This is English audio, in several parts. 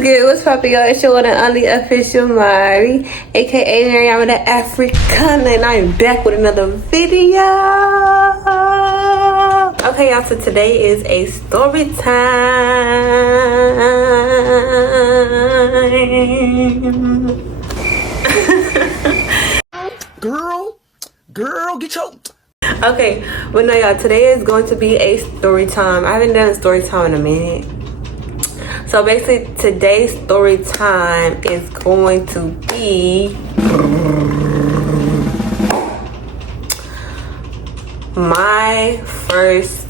good? What's poppin', y'all? It's your one and only official Mari, aka Mariama the Africana, and I am back with another video. Okay, y'all, so today is a story time. Girl, get your... Okay, but no, y'all, today is going to be a story time. I haven't done a story time in a minute. So basically, today's story time is going to be my first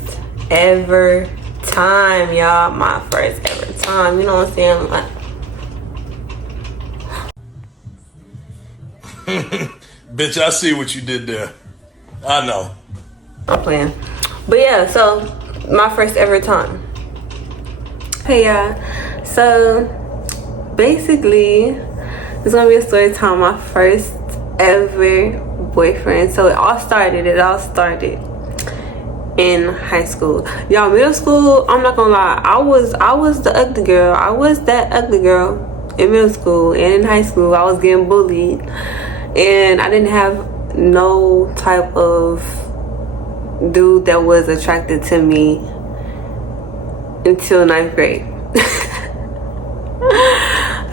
ever time, y'all. My first ever time. You know what I'm saying? Like, Bitch, I see what you did there. I know. I'm playing. But yeah, so my first ever time. Hey y'all, so basically it's gonna be a story time. My first ever boyfriend. So it all started in high school. Y'all, middle school, I'm not gonna lie, I was the ugly girl. I was that ugly girl in middle school, and in high school I was getting bullied, and I didn't have no type of dude that was attracted to me until 9th grade.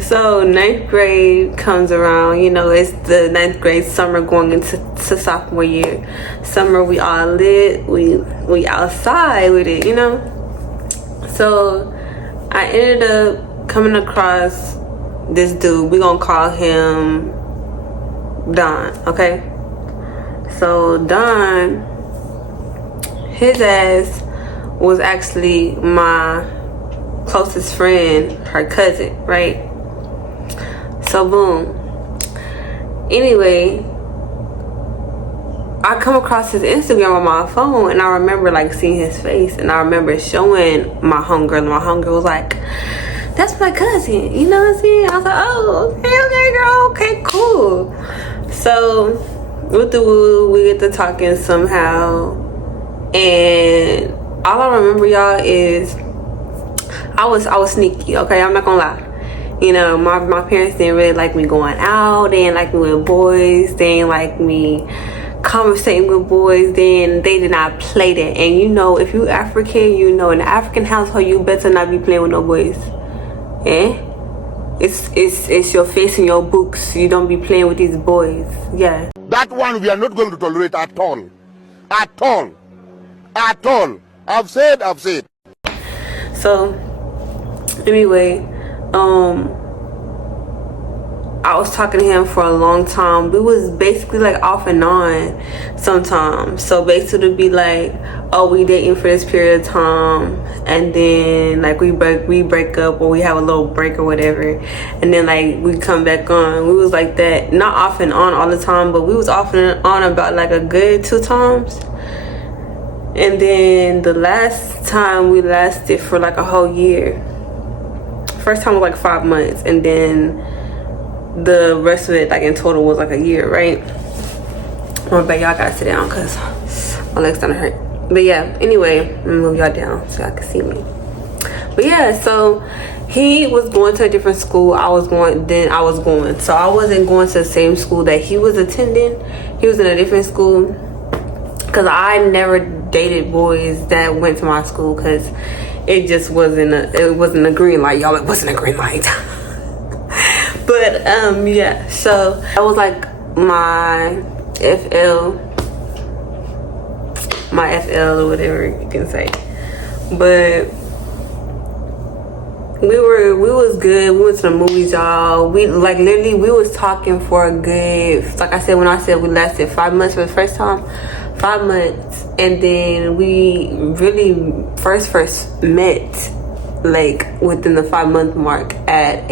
So 9th grade comes around, you know, it's the 9th grade summer going into sophomore year. Summer, we all lit, we outside with it, you know. So I ended up coming across this dude. We gonna call him Don, okay? So Don, his ass was actually my closest friend, her cousin, right? So boom. Anyway, I come across his Instagram on my phone, and I remember like seeing his face, and I remember showing my homegirl, and my homegirl was like, "That's my cousin," you know what I'm saying? I was like, "Oh, okay, girl, okay, cool." So with the woo, we get to talking somehow, and all I remember, y'all, is I was sneaky, okay? I'm not gonna lie. You know, my parents didn't really like me going out. They didn't like me with boys. They didn't like me conversating with boys. Then they did not play that. And you know, if you African, you know, in the African household, you better not be playing with no boys. Eh? It's your face and your books. You don't be playing with these boys. Yeah. That one we are not going to tolerate at all. At all. At all. I've said. So anyway, I was talking to him for a long time. We was basically like off and on sometimes. So basically it'd be like, oh, we dating for this period of time, and then like we break up, or we have a little break or whatever, and then like we come back on. We was like that, not off and on all the time, but we was off and on about like a good 2 times. And then the last time we lasted for like a whole year. First time was like 5 months, and then the rest of it, like in total, was like a year, right? My bad, y'all gotta sit down because my legs starting to hurt. But yeah, anyway, let me move y'all down so y'all can see me. But yeah, so he was going to a different school. I was going. So I wasn't going to the same school that he was attending. He was in a different school, because I never dated boys that went to my school, because it just wasn't a green light, y'all. It wasn't a green light. But yeah, so that was like my FL or whatever you can say. But we was good. We went to the movies, y'all. We like literally we was talking for a good, like I said, when I said we lasted 5 months for the first time, 5 months. And then we really first met like within the 5-month mark at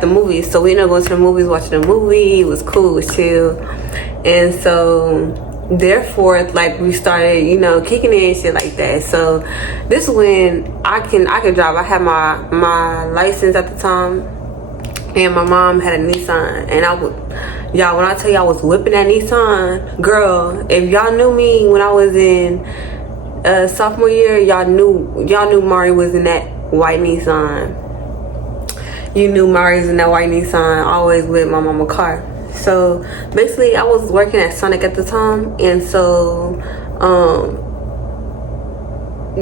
the movies. So we ended up going to the movies, watching the movie. It was cool, it was chill. And so therefore, like, we started, you know, kicking it and shit like that. So this is when I could drive. I had my license at the time, and my mom had a Nissan, and y'all, when I tell you I was whipping that Nissan, girl, if y'all knew me when I was in sophomore year, y'all knew Mari was in that white Nissan. You knew Mari's in that white Nissan, always with my mama car. So basically I was working at Sonic at the time, and so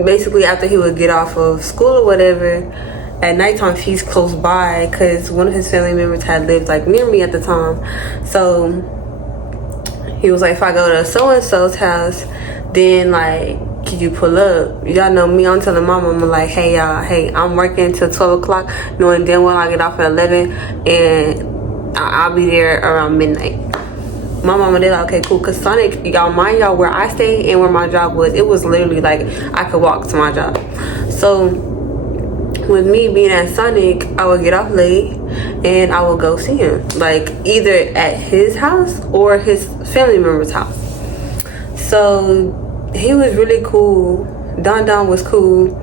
basically after he would get off of school or whatever, at nighttime he's close by because one of his family members had lived like near me at the time. So he was like, if I go to so-and-so's house, then like, could you pull up? Y'all know me, I'm telling my mama like, hey y'all, hey, I'm working till 12 o'clock, knowing damn well I get off at 11, and I'll be there around midnight. My mama did like, okay, cool, because Sonic, y'all mind y'all, where I stayed and where my job was, it was literally like I could walk to my job. So with me being at Sonic, I would get off late and I would go see him, like either at his house or his family member's house. So he was really cool. Don was cool.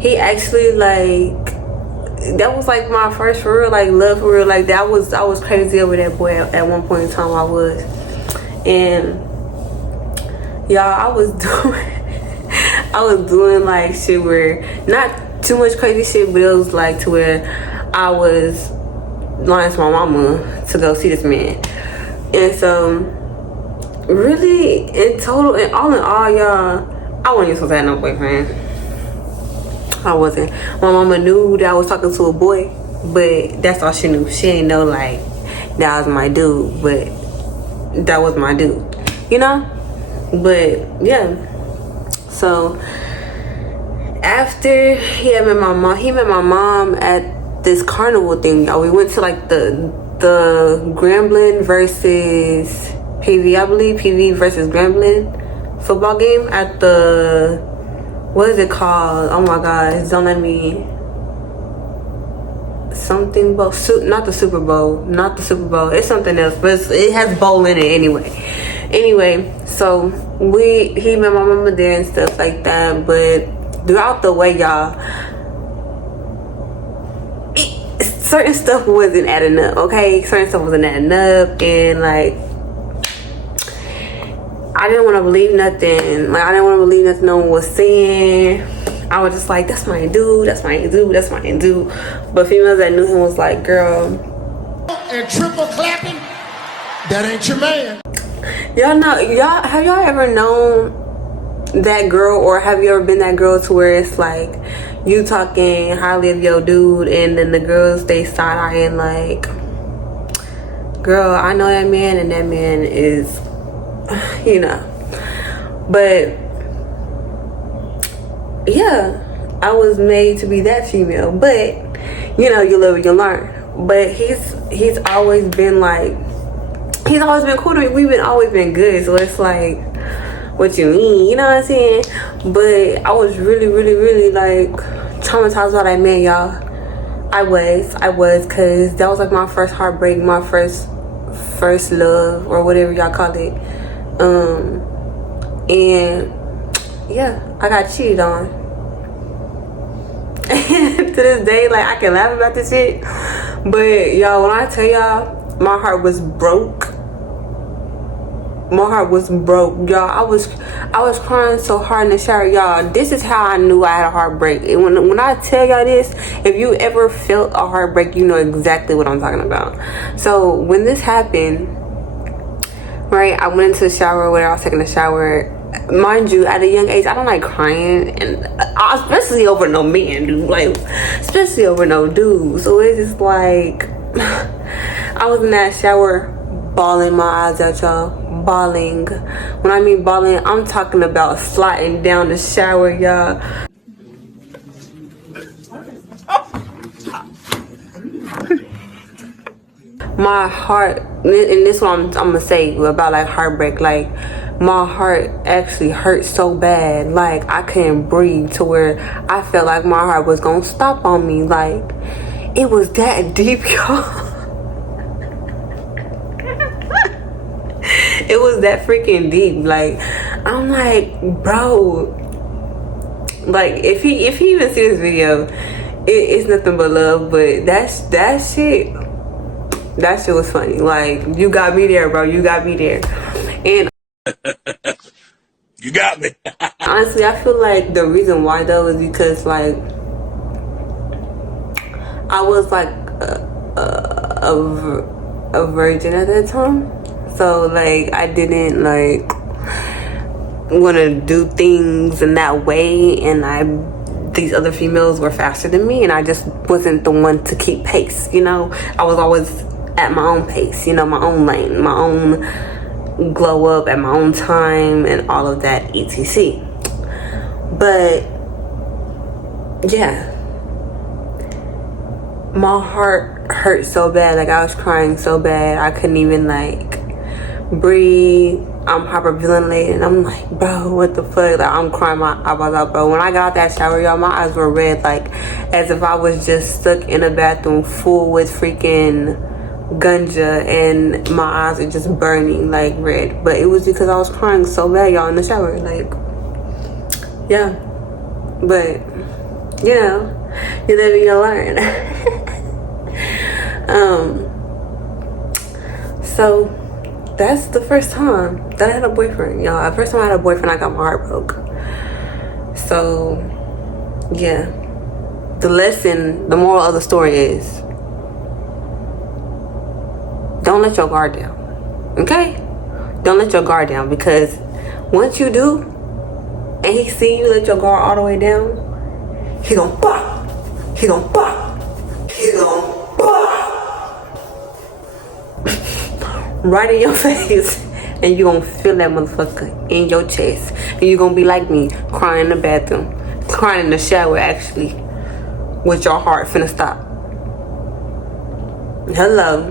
He actually like, that was like my first for real like love for real. Like I was crazy over that boy at one point in time. I was, and y'all, I was doing like shit where, not too much crazy shit, but it was like to where I was lying to my mama to go see this man. And so really in total and all in all, y'all, I wasn't even supposed to have no boyfriend. I wasn't. My mama knew that I was talking to a boy, but that's all she knew. She ain't know like that was my dude, but that was my dude, you know? But yeah, so after he met my mom at this carnival thing. We went to like the Grambling versus PV, I believe, PV versus Grambling football game at the, what is it called? Oh my god, don't let me, something bowl, not the Super Bowl, it's something else, but it has bowl in it anyway. So he met my mama there and stuff like that, but throughout the way, y'all, certain stuff wasn't adding up, okay? Certain stuff wasn't adding up, and like, I didn't want to believe nothing. Like, I didn't want to believe nothing no one was saying. I was just like, that's my dude, that's my dude, that's my dude. But females that knew him was like, girl. And triple clapping, that ain't your man. Have y'all ever known that girl, or have you ever been that girl to where it's like, you talking highly of your dude, and then the girls, they side-eyeing like, girl, I know that man, and that man is, you know. But yeah, I was made to be that female. But you know, you live and you learn. But he's always been like, he's always been cool to me. We've always been good. So it's like, what you mean? You know what I'm saying? But I was really, really, really like traumatized by that man, y'all. I was, cause that was like my first heartbreak, my first love, or whatever y'all call it. And yeah, I got cheated on. And to this day, like, I can laugh about this shit, but y'all, when I tell y'all, my heart was broke. Y'all. I was crying so hard in the shower, y'all. This is how I knew I had a heartbreak. And when I tell y'all this, if you ever felt a heartbreak, you know exactly what I'm talking about. So when this happened, right, I went into the shower, where I was taking a shower. Mind you, at a young age, I don't like crying, and especially over no man, dude. Like, especially over no dude. So it's just like, I was in that shower bawling my eyes out, y'all. Bawling. When I mean bawling, I'm talking about sliding down the shower, y'all. My heart, and this is what I'm gonna say about like heartbreak, like my heart actually hurt so bad, like I couldn't breathe, to where I felt like my heart was gonna stop on me. Like, it was that deep, y'all. It was that freaking deep. Like, I'm like, bro, like if he even see this video, it's nothing but love. But that shit was funny. Like, you got me there, bro. You got me there. And You got me. Honestly, I feel like the reason why though is because like I was like a virgin at that time, so like I didn't like want to do things in that way, and these other females were faster than me, and I just wasn't the one to keep pace, you know. I was always at my own pace, you know, my own lane, my own glow up at my own time and all of that etc. But yeah, my heart hurt so bad, like I was crying so bad I couldn't even like breathe. I'm hyperventilating. I'm like, bro, what the fuck? Like, I'm crying my eyeballs out, bro. When I got out that shower, y'all, my eyes were red, like as if I was just stuck in a bathroom full with freaking ganja, and my eyes are just burning like red. But it was because I was crying so bad, y'all, in the shower. Like, yeah. But you know, you live and you learn. So that's the first time that I had a boyfriend, y'all. The first time I had a boyfriend, I got my heart broke. So yeah, the lesson, the moral of the story is don't let your guard down. Okay? Don't let your guard down, because once you do and he see you let your guard all the way down, he gon' pop. He gon' pop. He gon' pop. Right in your face, and you gonna feel that motherfucker in your chest, and you gonna be like me, crying in the bathroom, crying in the shower actually, with your heart finna stop. Hello.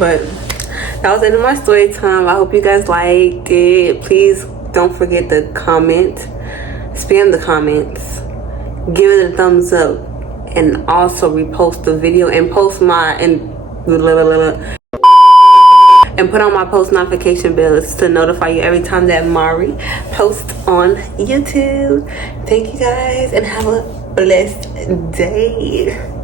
But that was the end of my story time. I hope you guys liked it. Please don't forget to comment, spam the comments, give it a thumbs up, and also repost the video and post my and put on my post notification bells to notify you every time that Mari posts on YouTube. Thank you guys and have a blessed day.